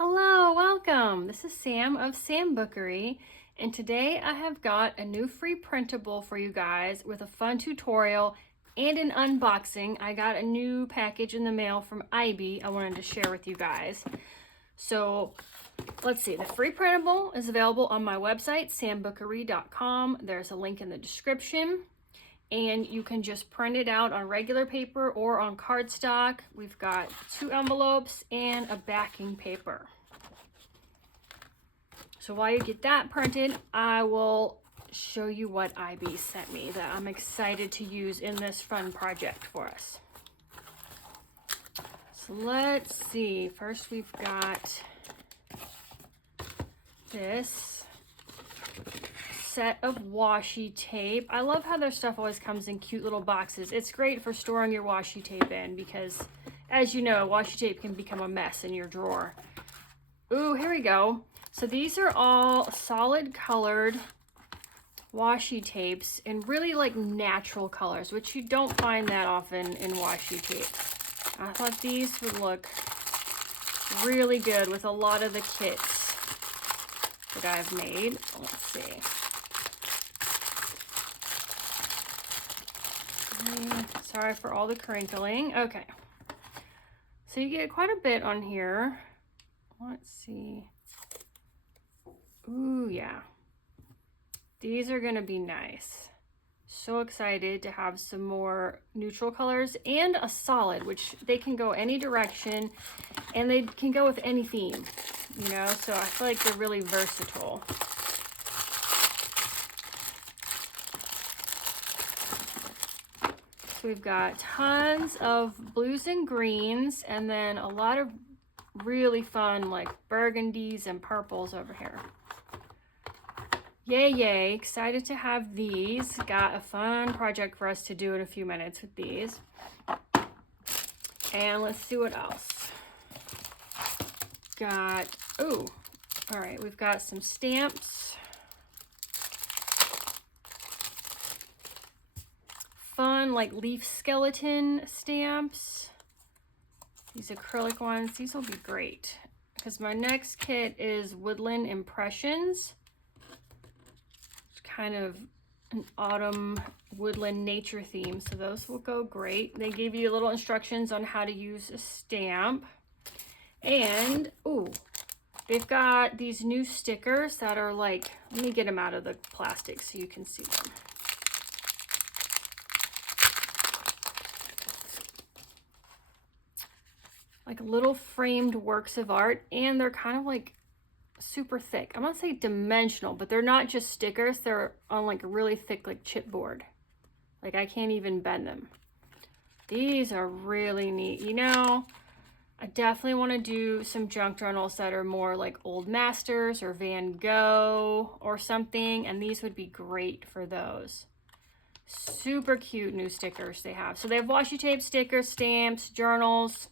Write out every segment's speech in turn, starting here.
Hello, welcome. This is Sam of Sambookery, and today I have got a new free printable for you guys with a fun tutorial and an unboxing. I got a new package in the mail from Ieebbee I wanted to share with you guys. So let's see, the free printable is available on my website, sambookery.com. There's a link in the description. And you can just print it out on regular paper or on cardstock. We've got 2 envelopes and a backing paper. So while you get that printed, I will show you what Ieebbee sent me that I'm excited to use in this fun project for us. So let's see, first we've got this set of washi tape. I love how their stuff always comes in cute little boxes. It's great for storing your washi tape in because, as you know, washi tape can become a mess in your drawer. Ooh, here we go. So these are all solid colored washi tapes in really like natural colors, which you don't find that often in washi tape. I thought these would look really good with a lot of the kits that I've made. Let's see. Sorry for all the crinkling. Okay, so you get quite a bit on here. Let's see. Ooh, yeah. These are gonna be nice. So excited to have some more neutral colors and a solid, which they can go any direction and they can go with any theme, you know, so I feel like they're really versatile. So we've got tons of blues and greens and then a lot of really fun like burgundies and purples over here. Yay, yay, excited to have these. Got a fun project for us to do in a few minutes with these. And let's see what else. Got, oh, all right, we've got some stamps. Fun like leaf skeleton stamps. These acrylic ones, these will be great because my next kit is Woodland Impressions. It's kind of an autumn woodland nature theme, so those will go great. They gave you little instructions on how to use a stamp. And ooh, they've got these new stickers that are like, let me get them out of the plastic so you can see them. Like little framed works of art, and they're kind of like super thick. I'm not saying dimensional, but they're not just stickers. They're on like a really thick like chipboard. Like I can't even bend them. These are really neat. You know, I definitely want to do some junk journals that are more like Old Masters or Van Gogh or something, and these would be great for those. Super cute new stickers they have. So they have washi tape, stickers, stamps, journals,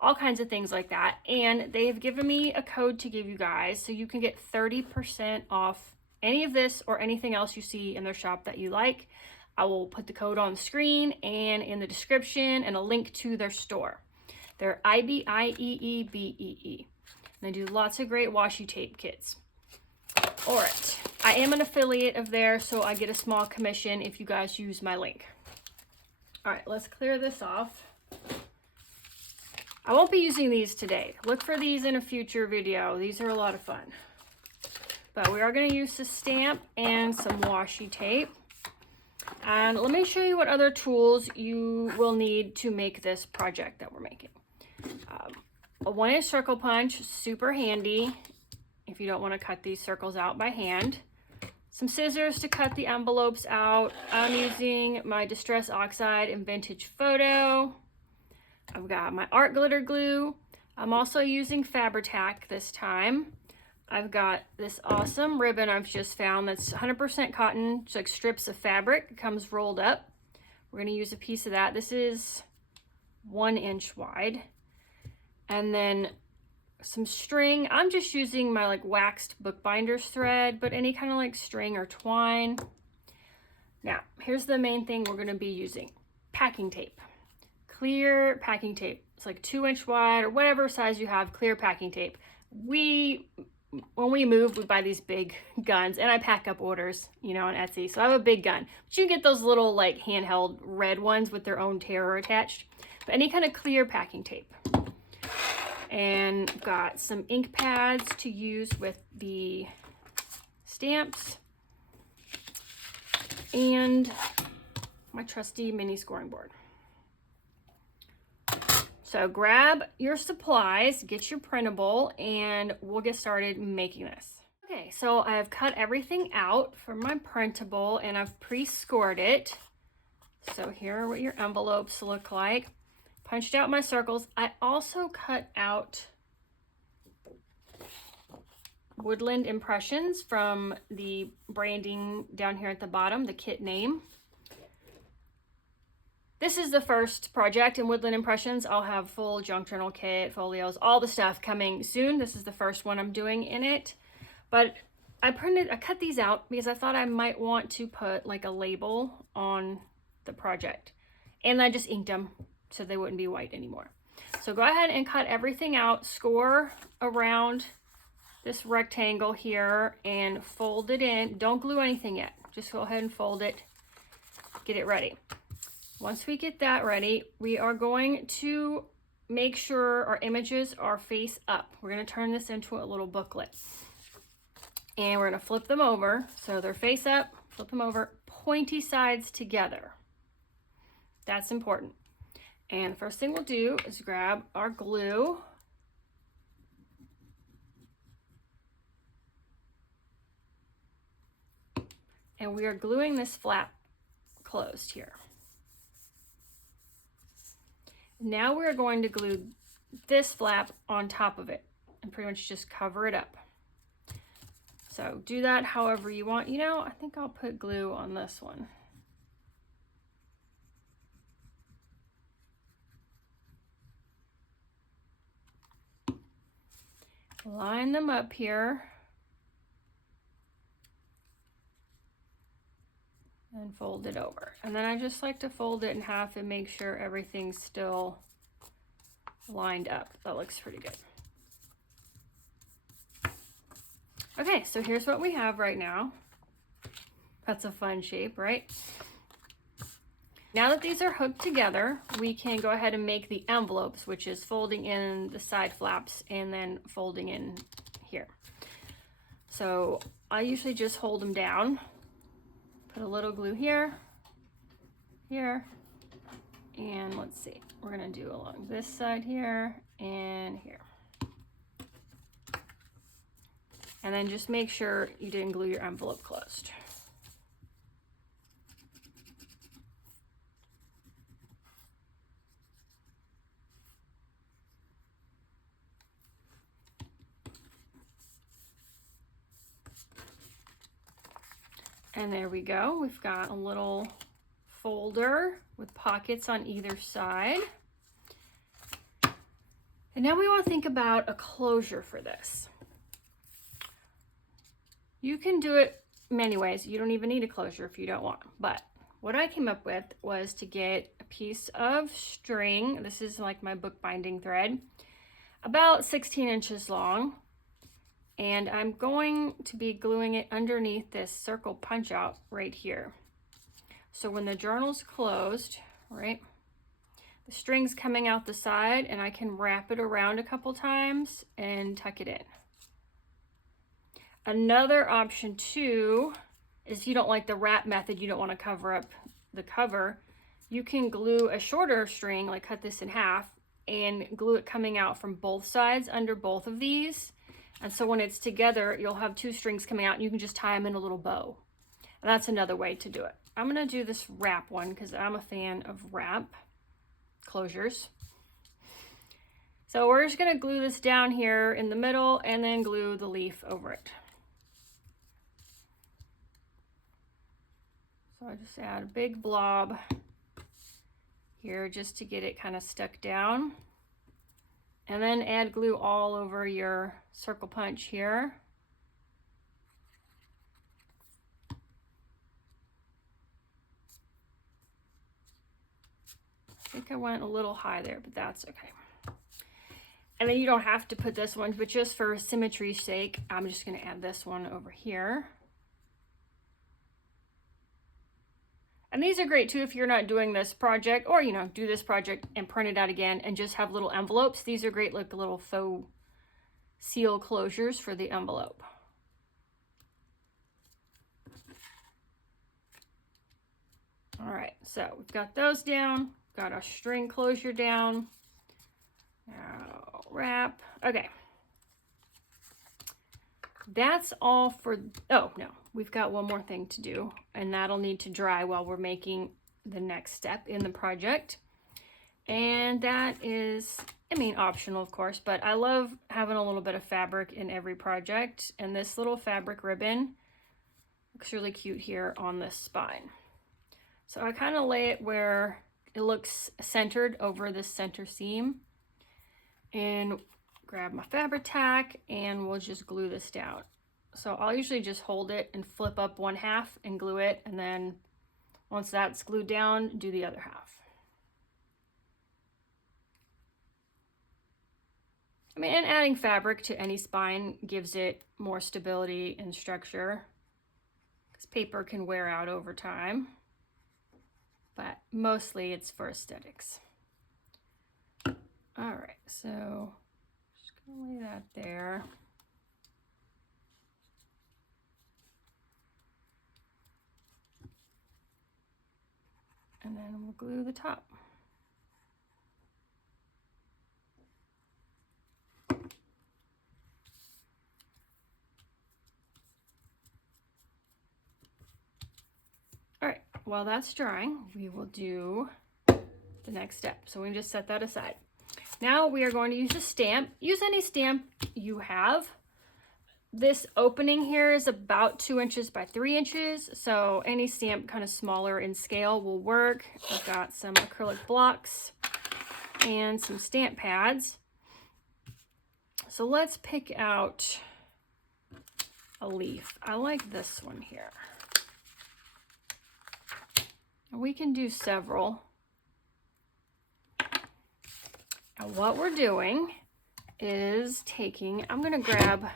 all kinds of things like that. And they have given me a code to give you guys so you can get 30% off any of this or anything else you see in their shop that you like. I will put the code on the screen and in the description and a link to their store. They're Ieebbee, Ieebbee. They do lots of great washi tape kits. All right, I am an affiliate of theirs, so I get a small commission if you guys use my link. All right, let's clear this off. I won't be using these today. Look for these in a future video. These are a lot of fun. But we are going to use the stamp and some washi tape. And let me show you what other tools you will need to make this project that we're making. A 1-inch circle punch, super handy if you don't want to cut these circles out by hand. Some scissors to cut the envelopes out. I'm using my Distress Oxide and Vintage Photo. I've got my art glitter glue. I'm also using Fabri-Tac this time. I've got this awesome ribbon I've just found that's 100% cotton, just like strips of fabric. It comes rolled up. We're going to use a piece of that. This is 1 inch wide. And then some string. I'm just using my like waxed bookbinder's thread, but any kind of like string or twine. Now, here's the main thing we're going to be using. Packing tape. Clear packing tape. It's like 2-inch wide or whatever size you have, clear packing tape. When we move, we buy these big guns, and I pack up orders, you know, on Etsy. So I have a big gun, but you can get those little like handheld red ones with their own tear attached. But any kind of clear packing tape. And got some ink pads to use with the stamps, and my trusty mini scoring board. So grab your supplies, get your printable, and we'll get started making this. Okay, so I have cut everything out for my printable and I've pre-scored it. So here are what your envelopes look like. Punched out my circles. I also cut out Woodland Impressions from the branding down here at the bottom, the kit name. This is the first project in Woodland Impressions. I'll have full junk journal kit, folios, all the stuff coming soon. This is the first one I'm doing in it. But I cut these out because I thought I might want to put like a label on the project. And I just inked them so they wouldn't be white anymore. So go ahead and cut everything out, score around this rectangle here and fold it in. Don't glue anything yet. Just go ahead and fold it, get it ready. Once we get that ready, we are going to make sure our images are face up. We're going to turn this into a little booklet. And we're going to flip them over. So they're face up, flip them over, pointy sides together. That's important. And the first thing we'll do is grab our glue. And we are gluing this flap closed here. Now we're going to glue this flap on top of it and pretty much just cover it up. So do that however you want. You know, I think I'll put glue on this one. Line them up here. And fold it over. And then I just like to fold it in half and make sure everything's still lined up. That looks pretty good. Okay, so here's what we have right now. That's a fun shape, right? Now that these are hooked together, we can go ahead and make the envelopes, which is folding in the side flaps and then folding in here. So I usually just hold them down. Put a little glue here, here, and let's see, we're gonna do along this side here and here. And then just make sure you didn't glue your envelope closed. And there we go. We've got a little folder with pockets on either side. And now we want to think about a closure for this. You can do it many ways. You don't even need a closure if you don't want. But what I came up with was to get a piece of string. This is like my bookbinding thread, about 16 inches long. And I'm going to be gluing it underneath this circle punch out right here. So when the journal's closed, right, the string's coming out the side and I can wrap it around a couple times and tuck it in. Another option too is if you don't like the wrap method, you don't want to cover up the cover, you can glue a shorter string, like cut this in half and glue it coming out from both sides under both of these. And so when it's together, you'll have two strings coming out and you can just tie them in a little bow. And that's another way to do it. I'm going to do this wrap one because I'm a fan of wrap closures. So we're just going to glue this down here in the middle and then glue the leaf over it. So I just add a big blob here just to get it kind of stuck down. And then add glue all over your circle punch here. I think I went a little high there, but that's okay. And then you don't have to put this one, but just for symmetry's sake, I'm just going to add this one over here. And these are great too if you're not doing this project, or, you know, do this project and print it out again and just have little envelopes. These are great, like little faux seal closures for the envelope. All right, so we've got those down, got our string closure down. Now wrap. Okay. That's all for, oh no, we've got one more thing to do, and that'll need to dry while we're making the next step in the project. And that is, I mean, optional of course, but I love having a little bit of fabric in every project, and this little fabric ribbon looks really cute here on this spine. So I kind of lay it where it looks centered over this center seam, and grab my fabric tack, and we'll just glue this down. So I'll usually just hold it and flip up one half and glue it, and then once that's glued down, do the other half. I mean, and adding fabric to any spine gives it more stability and structure, because paper can wear out over time, but mostly it's for aesthetics. All right, so just gonna lay that there. And then we'll glue the top. All right, while that's drying, we will do the next step. So we just set that aside. Now we are going to use a stamp. Use any stamp you have. This opening here is about 2 inches by 3 inches, so any stamp kind of smaller in scale will work. I've got some acrylic blocks and some stamp pads. So let's pick out a leaf. I like this one here. And we can do several. And what we're doing is taking, I'm gonna grab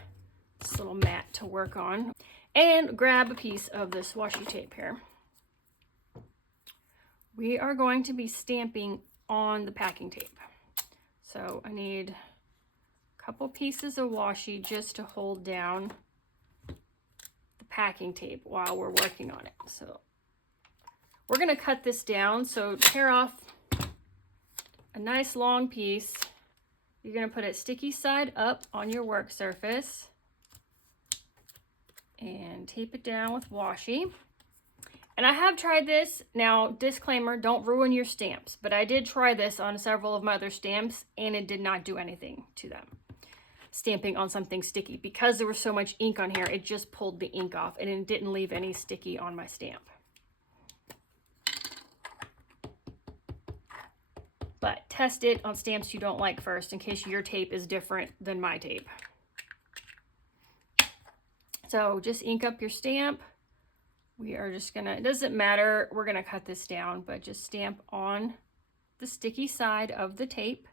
this little mat to work on and grab a piece of this washi tape here. We are going to be stamping on the packing tape. So I need a couple pieces of washi just to hold down the packing tape while we're working on it. So we're gonna cut this down, so tear off a nice long piece. You're gonna put it sticky side up on your work surface and tape it down with washi. And I have tried this. Now, disclaimer, don't ruin your stamps, but I did try this on several of my other stamps and it did not do anything to them. Stamping on something sticky, because there was so much ink on here, it just pulled the ink off and it didn't leave any sticky on my stamp. But test it on stamps you don't like first, in case your tape is different than my tape. So just ink up your stamp. We are just gonna, it doesn't matter, we're gonna cut this down, but just stamp on the sticky side of the tape.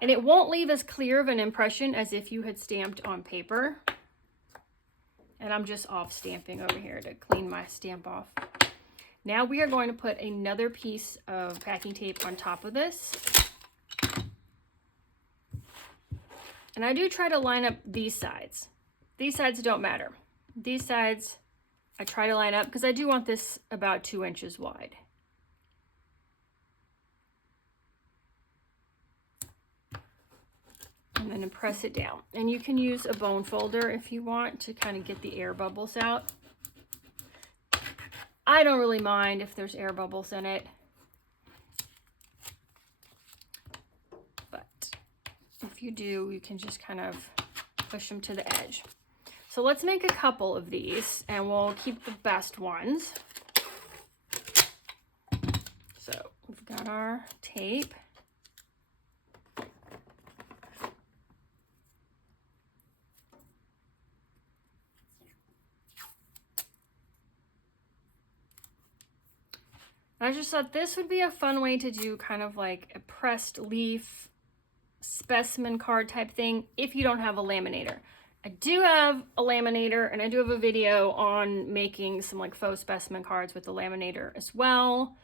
And it won't leave as clear of an impression as if you had stamped on paper. And I'm just off stamping over here to clean my stamp off. Now we are going to put another piece of packing tape on top of this. And I do try to line up these sides. These sides don't matter. These sides I try to line up because I do want this about 2 inches wide. And then press it down. And you can use a bone folder if you want to kind of get the air bubbles out. I don't really mind if there's air bubbles in it. But if you do, you can just kind of push them to the edge. So let's make a couple of these and we'll keep the best ones. So we've got our tape. I just thought this would be a fun way to do kind of like a pressed leaf specimen card type thing if you don't have a laminator. I do have a laminator, and I do have a video on making some like faux specimen cards with the laminator as well.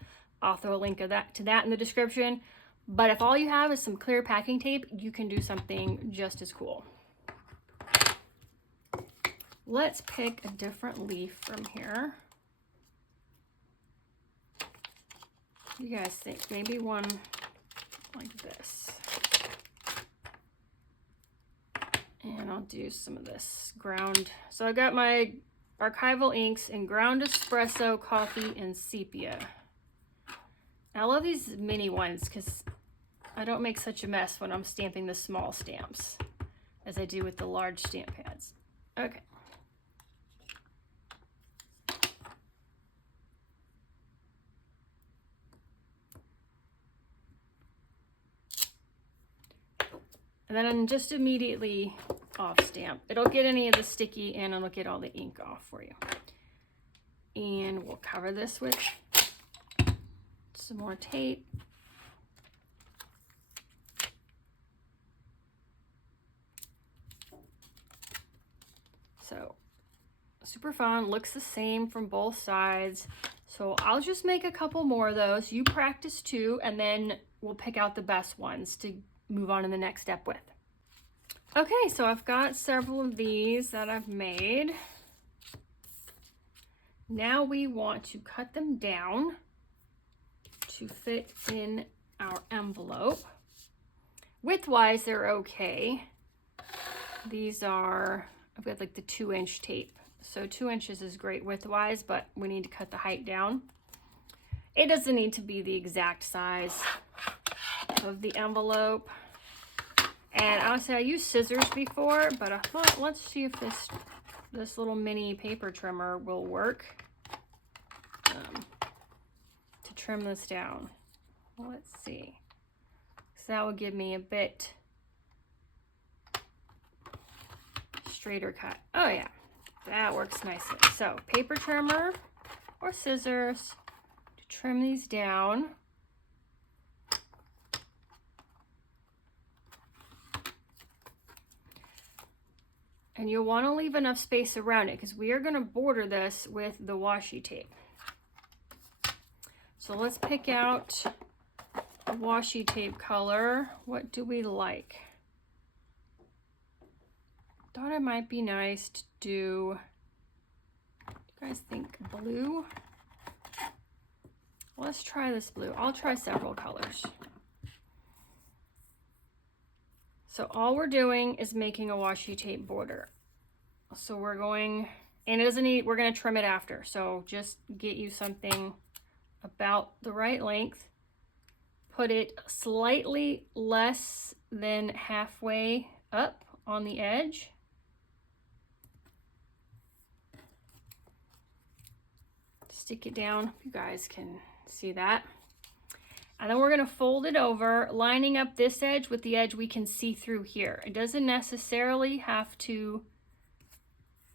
I'll throw a link of that to that in the description. But if all you have is some clear packing tape, you can do something just as cool. Let's pick a different leaf from here. You guys think maybe one like this. And I'll do some of this ground. So I got my archival inks in ground espresso, coffee, and sepia. I love these mini ones because I don't make such a mess when I'm stamping the small stamps as I do with the large stamp pads. Okay. And then I'm just immediately off stamp. It'll get any of the sticky and it'll get all the ink off for you. And we'll cover this with some more tape. So super fun, looks the same from both sides. So I'll just make a couple more of those. You practice too, and then we'll pick out the best ones to move on to the next step with. Okay, so I've got several of these that I've made. Now we want to cut them down to fit in our envelope. Width-wise, they're okay. These are, I've got like the 2-inch tape. So 2 inches is great width-wise, but we need to cut the height down. It doesn't need to be the exact size of the envelope. And honestly, I used scissors before, but I thought, let's see if this little mini paper trimmer will work to trim this down. Let's see. So that will give me a bit straighter cut. Oh yeah, that works nicely. So paper trimmer or scissors to trim these down. And you'll want to leave enough space around it because we are going to border this with the washi tape. So let's pick out a washi tape color. What do we like? Thought it might be nice to do, you guys think blue? Let's try this blue. I'll try several colors. So all we're doing is making a washi tape border. So we're going, and it doesn't need, we're going to trim it after. So just get you something about the right length. Put it slightly less than halfway up on the edge. Stick it down. You guys can see that. And then we're going to fold it over, lining up this edge with the edge we can see through here. It doesn't necessarily have to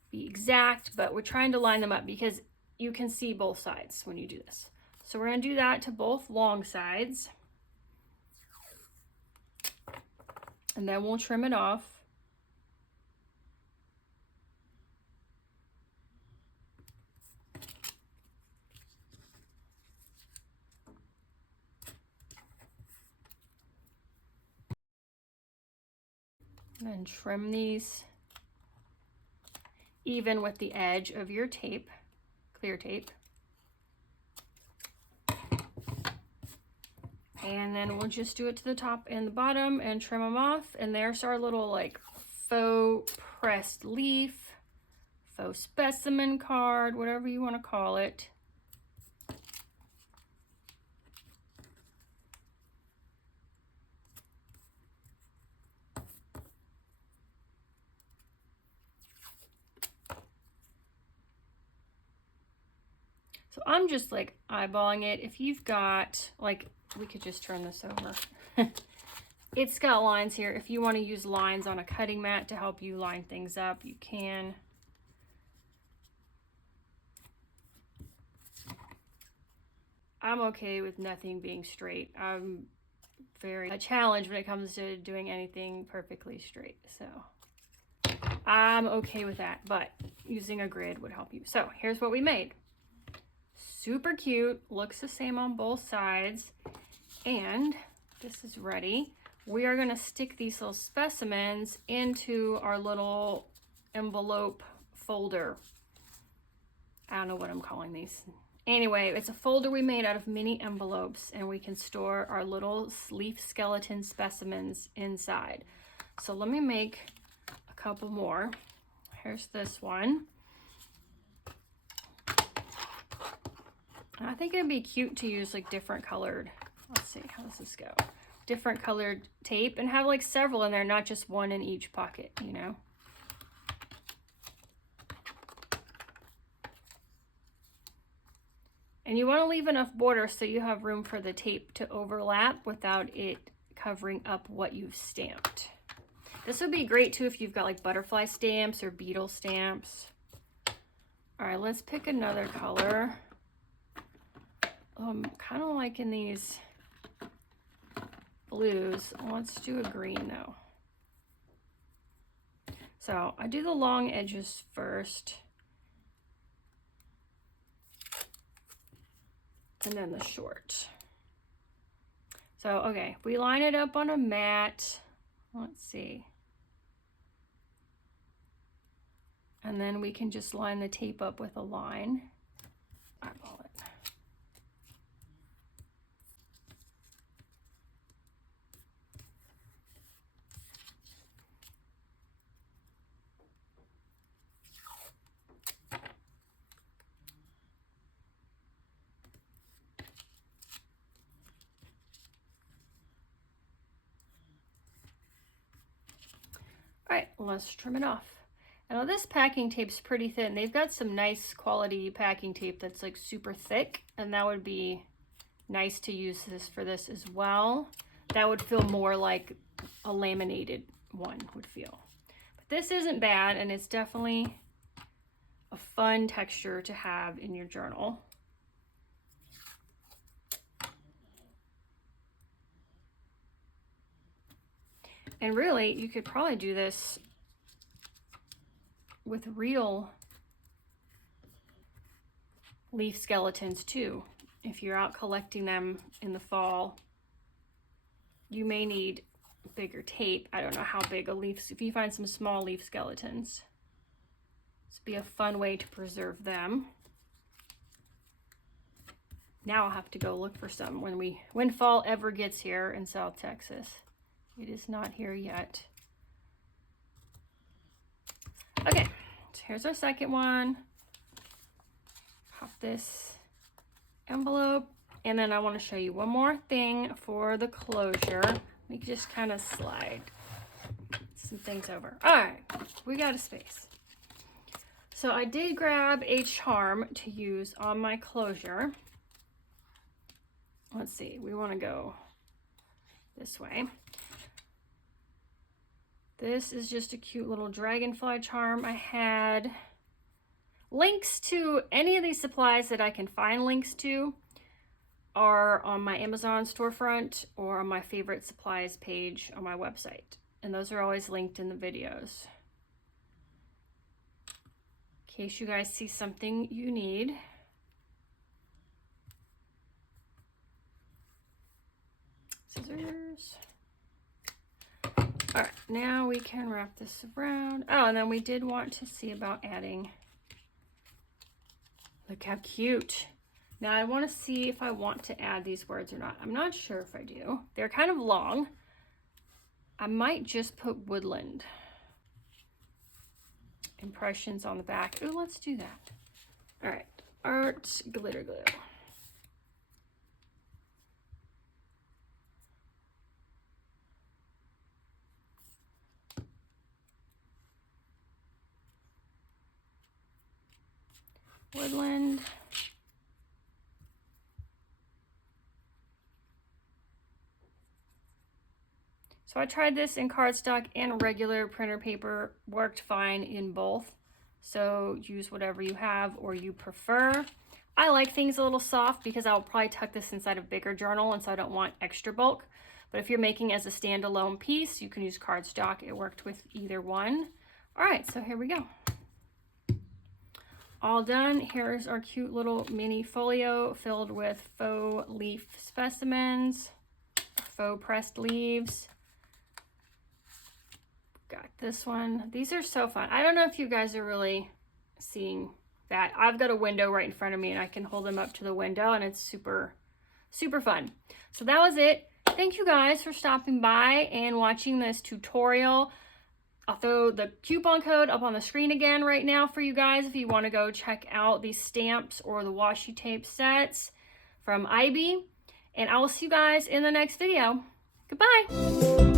be exact, but we're trying to line them up because you can see both sides when you do this. So we're going to do that to both long sides. And then we'll trim it off. And then trim these even with the edge of your tape, clear tape. And then we'll just do it to the top and the bottom and trim them off. And there's our little like faux pressed leaf, faux specimen card, whatever you want to call it. So I'm just like eyeballing it. If you've got, like, we could just turn this over. It's got lines here. If you want to use lines on a cutting mat to help you line things up, you can. I'm okay with nothing being straight. I'm very a challenge when it comes to doing anything perfectly straight. So I'm okay with that, but using a grid would help you. So here's what we made. Super cute, looks the same on both sides. And this is ready. We are gonna stick these little specimens into our little envelope folder. I don't know what I'm calling these. Anyway, it's a folder we made out of mini envelopes, and we can store our little leaf skeleton specimens inside. So let me make a couple more. Here's this one. And I think it'd be cute to use like different colored, let's see, how does this go? Different colored tape and have like several in there, not just one in each pocket, you know? And you want to leave enough border so you have room for the tape to overlap without it covering up what you've stamped. This would be great too if you've got like butterfly stamps or beetle stamps. All right, let's pick another color. I'm kind of liking these blues. Let's do a green though. So I do the long edges first. And then the short. So, okay, if we line it up on a mat, let's see. And then we can just line the tape up with a line. Eyeball it. All right, let's trim it off. Now this packing tape's pretty thin. They've got some nice quality packing tape that's like super thick, and that would be nice to use this for this as well. That would feel more like a laminated one would feel. But this isn't bad, and it's definitely a fun texture to have in your journal. And really, you could probably do this with real leaf skeletons too. If you're out collecting them in the fall, you may need bigger tape. I don't know how big a leaf, if you find some small leaf skeletons, this would be a fun way to preserve them. Now I'll have to go look for some when fall ever gets here in South Texas. It is not here yet. Okay, so here's our second one. Pop this envelope, and then I want to show you one more thing for the closure. Let me just kind of slide some things over. All right, we got a space. So I did grab a charm to use on my closure. Let's see, we want to go this way. This is just a cute little dragonfly charm. I had links to any of these supplies that I can find links to are on my Amazon storefront or on my favorite supplies page on my website. And those are always linked in the videos. In case you guys see something you need. Scissors. All right, now we can wrap this around. Oh, and then we did want to see about adding, look how cute. Now I want to see if I want to add these words or not. I'm not sure if I do. They're kind of long. I might just put Woodland Impressions on the back. Ooh, let's do that. All right, art glitter glue. Woodland. So I tried this in cardstock and regular printer paper, worked fine in both. So use whatever you have or you prefer. I like things a little soft because I'll probably tuck this inside a bigger journal, and so I don't want extra bulk. But if you're making as a standalone piece, you can use cardstock. It worked with either one. All right, so here we go. All done. Here's our cute little mini folio filled with faux leaf specimens, faux pressed leaves. Got this one. These are so fun. I don't know if you guys are really seeing that. I've got a window right in front of me and I can hold them up to the window and it's super, super fun. So that was it. Thank you guys for stopping by and watching this tutorial. I'll throw the coupon code up on the screen again right now for you guys if you want to go check out these stamps or the washi tape sets from Ieebbee. And I will see you guys in the next video. Goodbye.